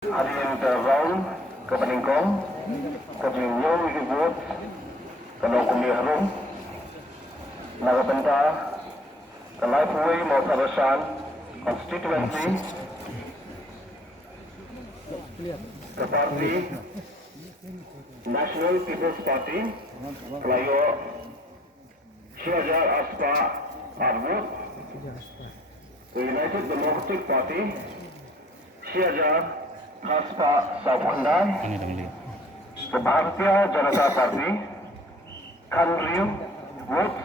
Hadirin terhormat ke peningkong, kejiwang disebut kena kumih harum, naga benta, ke Lifeway Mausarasan Constituency, ke Parti National People's Party, Pelayo Syajar Aspa Arbut, the United Democratic Party, Syajar Aspa Sabkhandai, the Bharatiya Janata Party, Khanriu Woods,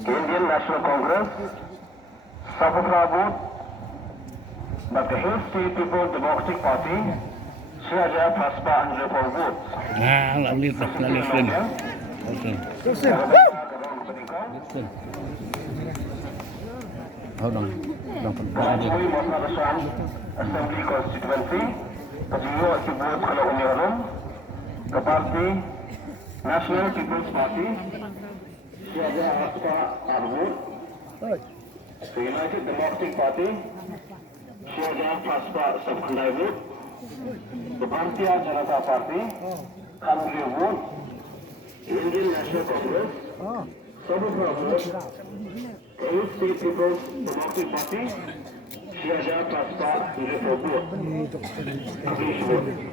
Indian National Congress, Sapatra Wood, but the Hill State People Democratic Party, Syajar Aspa Anjapur Woods. Lalu listen. Hold on. Lifeway Mausarasan Assembly Constituency, kejiwang disebut kena kumih harum, ke Parti National People's Party, Syajar Aspa Arbut, the United Democratic Party, Syajar Aspa Sabkhandai Wood, the Bharatiya Janata Party, Khanriu Wood, Indian National Congress, Sapatra Wood, the Hill State People's Democratic Party, Syajar Aspa Anjapur Wood.